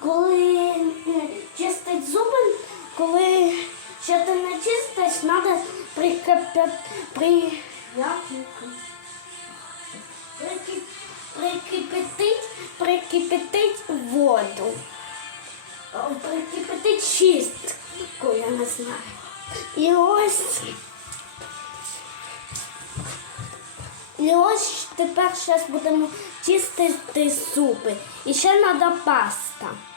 коли е, чистить зуби, коли ще ти не чистиш, треба прикипя... при... прикипятить, прикипятить воду. Прикипятить чистку, я не знаю. І ось. І ось тепер зараз будемо чистити зуби. І ще треба паста.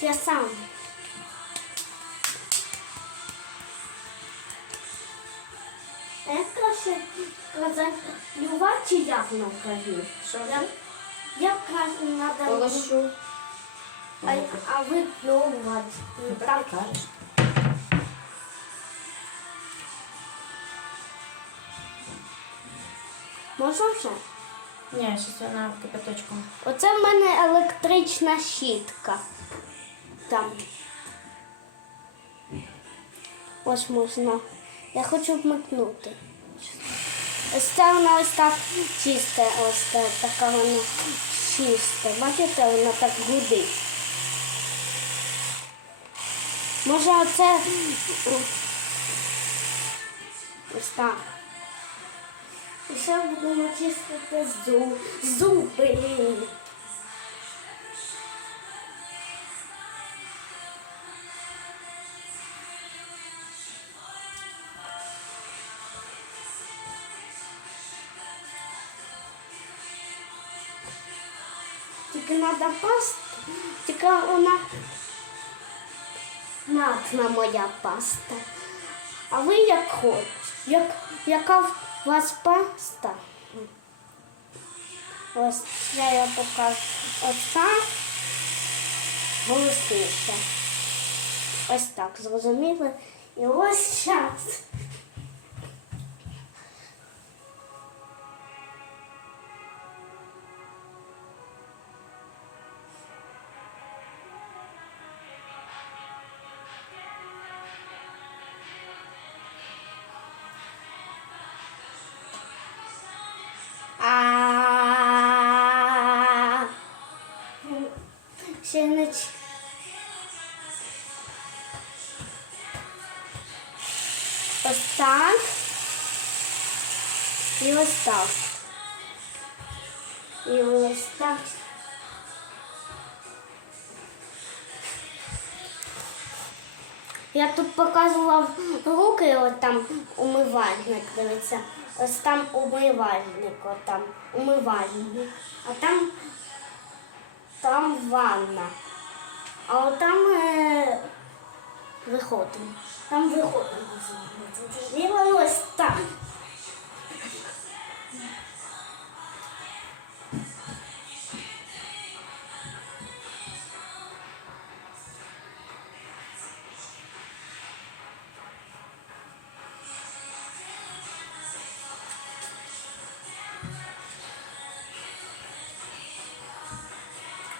Я сам. Як краще казати, люва чи як на Україні? Що Я, як краще треба, Полощу. а, а ви плювати. Так, кажеш. можна вже? Ні, щось вона кипяточком. Оце в мене електрична щітка. Там. Ось можна. Я хочу вмикнути. Ось це вона ось так чисте, ось це, така вона чиста. Бачите, вона так гудить. Може оце ось так. І ще будемо чистити зу- зуби. Треба паста, тільки вона матна моя паста. А ви як хочете? Як, яка в вас паста? Ось це я покажу. Так. Голосніше. Ось так, зрозуміли? І ось час. Ось так. І ось так. І ось так. Я тут показував руки, от там умивальник, дивіться. Ось там умивальник, от там умивальник. А там, там ванна. А от там е, виходимо. Там виходимо. Ось там.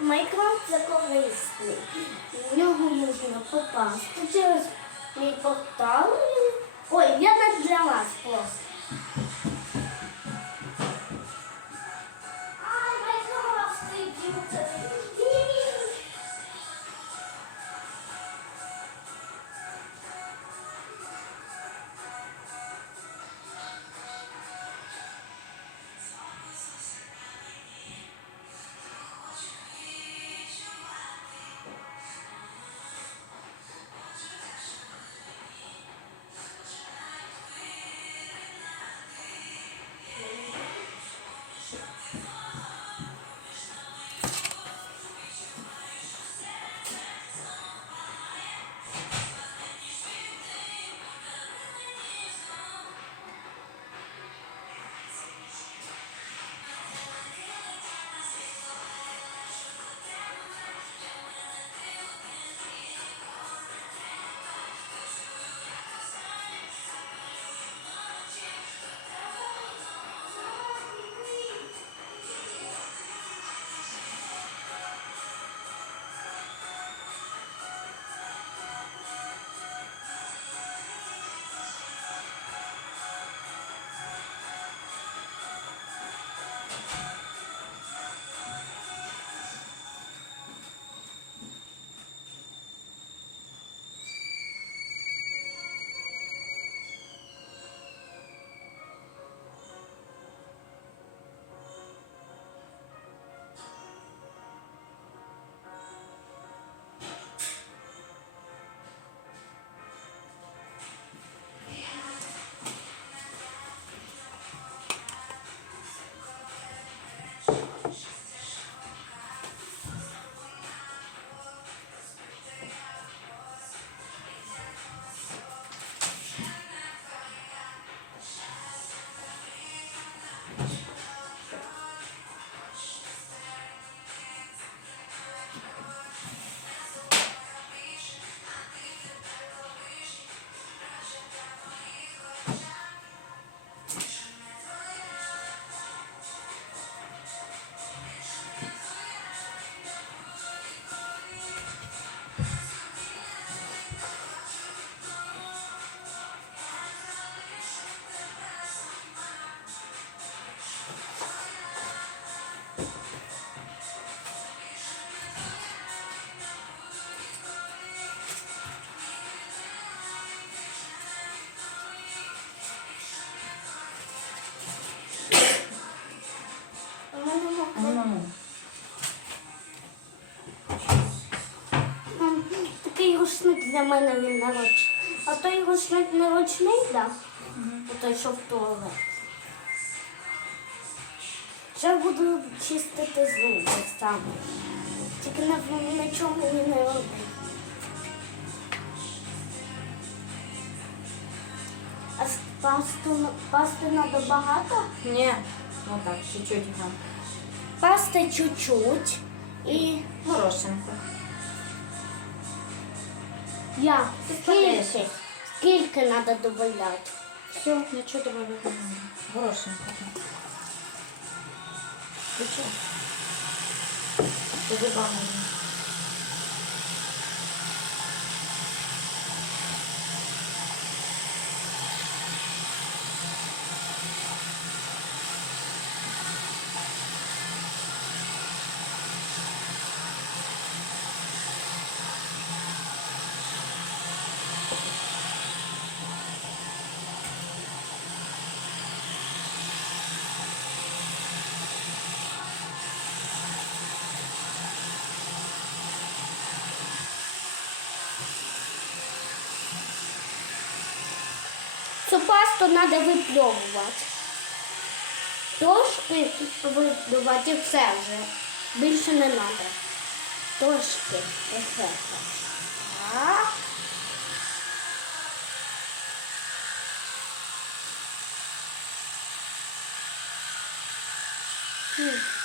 Майнкрафт це корисний. В нього можна попасти через мій портал. Ой, я не для вас просто. Рушник для мене він не ручний. А той рушник не ручний, так? Отой, що в туалет. Ще буду чистити зуби саме. Тільки на, на чому він не робить. А пасту, пасти треба багато? Ні. Ну так, чуть-чуть. Пасти чуть-чуть. І Морошенко. Я Скільки? Скільки треба додати? Все, нічого добавити не треба. Горошинку. Включай. Це пасту треба випльовувати. Трошки виплювати і все вже. Більше не треба. Трошки. Це. Так. Хм.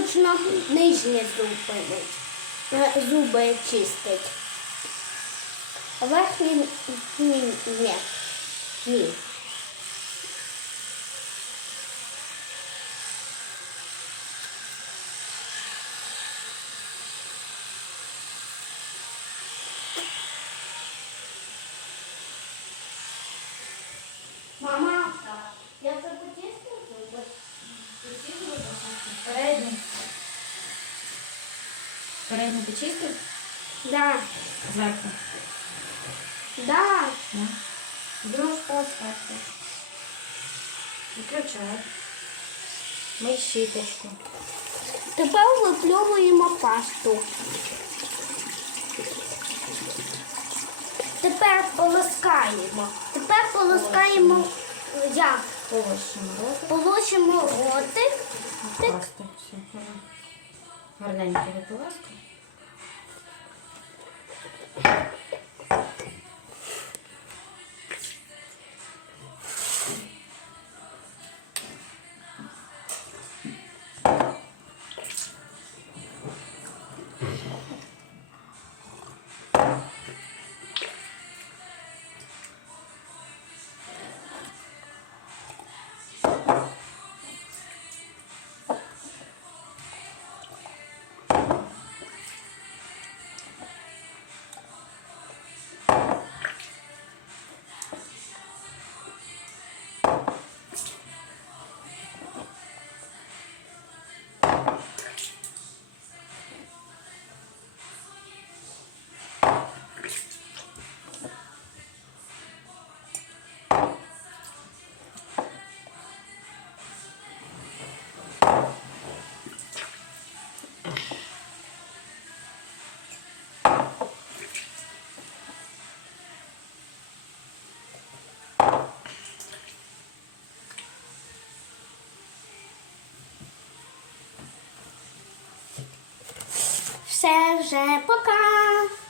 Мені нижні зуби, е, зуби чистить. Верхні ні. Ні. ні. Мама, я це почистила зуби? Передній. Передній ти чистив? Да, Зверху. да. Да. Друг поставте. Виключай. Мий щіточку. Тепер випльовуємо пасту. Тепер полоскаємо. Тепер полоскаємо як? Полощимо ротик. Полощимо ротик. Гарненько виполаскай. Thank you. Все вже пока.